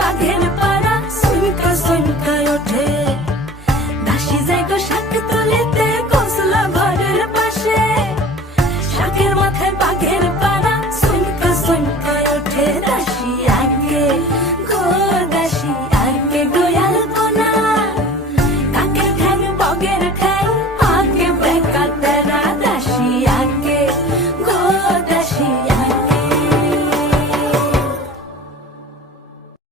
বাঘের পাড়া সুনকা সুনকা ওঠে। দাসি যাই গো শাক তোলে